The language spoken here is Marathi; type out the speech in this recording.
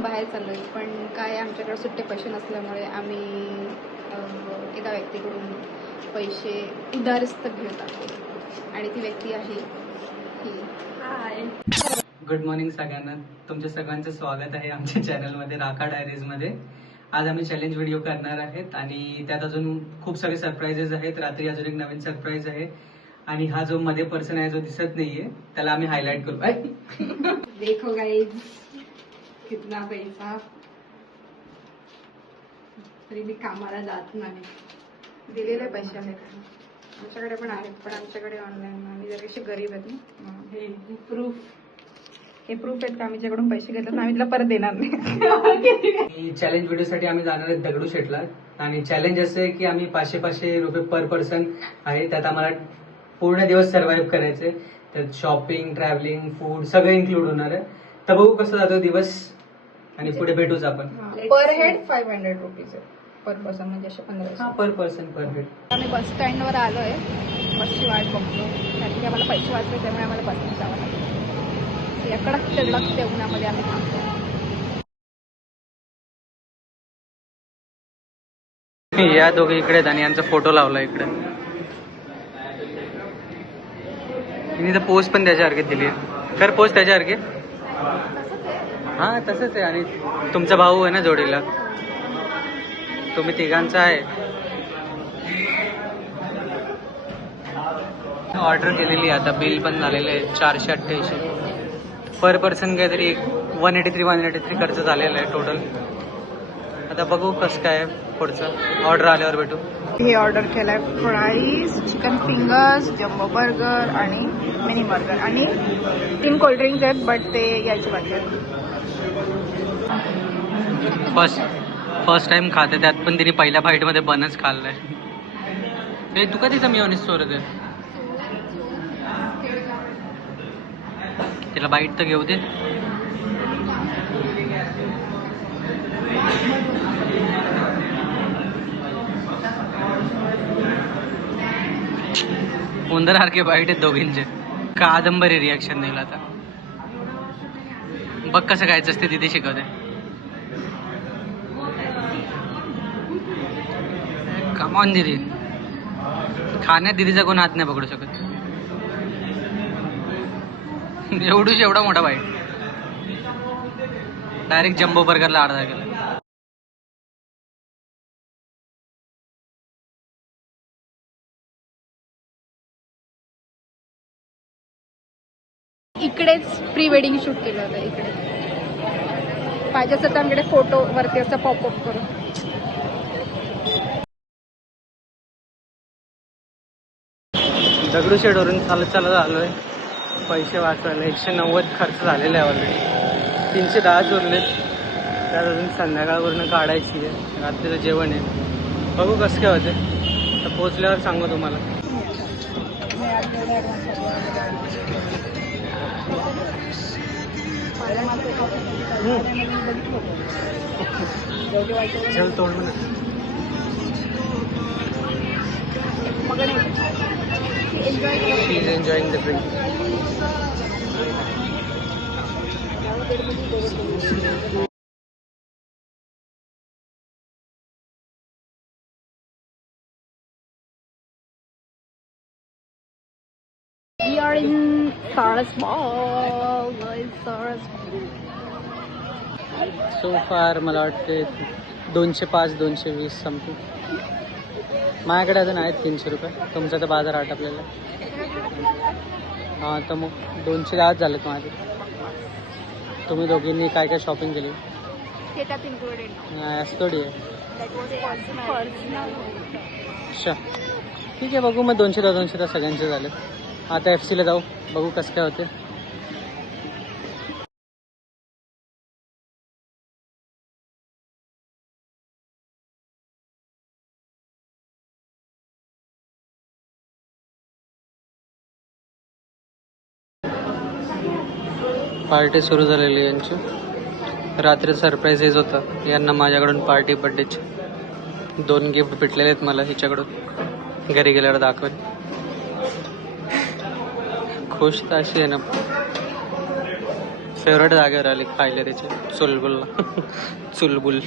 बाहेर चाललोय, पण काय आमच्याकडे सुट्टे पैसे नसल्यामुळे आम्ही एका व्यक्तीकडून पैसे उधारस्त घेत आहोत आणि ती व्यक्ती आहे ही. हाय, गुड मॉर्निंग सगळ्यांना. तुमच्या सगळ्यांचं स्वागत आहे आमच्या चॅनलमध्ये राखा डायरीजमध्ये. आज आम्ही चॅलेंज व्हिडिओ करणार आहेत आणि त्यात अजून खूप सारे सरप्राइजेस आहेत. रात्री अजून एक नवीन सरप्राईज आहे आणि हा जो मध्ये पर्सन आहे जो दिसत नाहीये त्याला आम्ही हायलाइट करू. देखो गाइस कितना पैसा, तरी मी कामाला जात नाही. दिलेले पैसे आहेत आमच्याकडे पण आहेत, पण आमच्याकडे ऑनलाईन आम्ही जर कशी गरीब आहेत ना. हे प्रूफ आहेत का आम्ही ज्याकडून पैसे घेतले ना आम्ही तिला परत देणार नाही. चॅलेंज व्हिडिओसाठी आम्ही जाणार आहेत दगडूशेठला आणि चॅलेंज असं आहे की आम्ही 500 रुपये पर पर्सन आहे. त्यात आम्हाला पूर्ण दिवस सर्व्हाइव्ह करायचे. त्यात शॉपिंग, ट्रॅव्हलिंग, फूड सगळं इन्क्लूड होणार आहे. तर बघू कसं जातो दिवस आणि पुढे भेटूच आपण. पर हेड 500 रुपीज आहे पर पर्सन, म्हणजे असे 1500. पर पर्सन पर हेड. आम्ही बस स्टँडवर आलोय, बसची वाट बघतो कारण की आम्हाला पैसे वाचले त्यामुळे आम्हाला बसने जावं लागतं. या कडक ते उन्हामध्ये आम्ही थांबतो. या दोघे इकडे आहेत आणि यांचा फोटो लावला इकडे. मी तर पोस्ट पण त्याच्यासारखी दिली आहे. कर पोस्ट त्याच्यासारखी. हा तसंच आहे. आणि तुमचा भाऊ आहे ना जोडीला, तुम्ही तिघांचा आहे. ऑर्डर केलेली आता बिल पण झालेलं आहे 488 पर पर्सन. काहीतरी 183 खर्च झालेला आहे टोटल. आता बघू कसं काय पुढचं ऑर्डर आल्यावर भेटू. हे ऑर्डर केलंय fries, chicken fingers, jumbo burger आणि मिनी बर्गर आणि 3 कोल्ड्रिंक्स आहेत, बट ते यायची बाकी आहेत. फर्स्ट टाइम खाते, त्यात पण तिने पहिल्या बाईटमध्ये बनच खाल्लाय. हे तू का तिचा मिओनिस चोरत आहे? तिला बाईट तर घेऊ दे. उंदरासारखे बाईट आहेत दोघींचे. कादंबरी रिॲक्शन दिला आता. बघ कसं खायचं असते तिथे शिकवते. कमॉन दिदी, खाण्यात दिदीचा कोण हात नाही पकडू शकत. एवढा मोठा बाईट. डायरेक्ट जम्बो बर्गरला अर्धा गेला. इकडेच प्री वेडिंग शूट केलं होतं. इकडे पाहिजे असं तर आमच्याकडे फोटो वरती असं पॉपअप करून. दगडूशेठवरून चालत आलोय पैसे वाचवायला. 190 खर्च झालेला आहे ऑलरेडी. 310 उरलेत. त्यात अजून संध्याकाळवरून काढायची आहे. रात्रीचं जेवण आहे. बघू कसं काय होते. तर पोचल्यावर सांगू तुम्हाला. चल तोड म्हणा. She's enjoying the drink. We are in Saras Mall. Saras Mall. So फार मला वाटते 205 220 समथिंग. माझ्याकडे अजून आहेत 300 रुपये. तुमचा तर बाजार आटपलेला. हां, तर मग 210 झालेत माझे. तुम्ही दोघींनी काय काय शॉपिंग केली? असं थोडी आहे. अच्छा ठीक आहे. बघू मग 200 सगळ्यांचे झाले. आता FC ला जाऊ, बघू कसं काय होते. पार्टी सुरू झालेली यांची. रात्री सरप्राईज होतं यांना माझ्याकडून पार्टी बड्डेची. 2 गिफ्ट भेटलेले आहेत मला हिच्याकडून. घरी गेल्यावर दाखवेल. खुश तर अशी आहे ना. फेवरेट जागेवर आली खायला त्याचे चुलबुलला चुलबुल.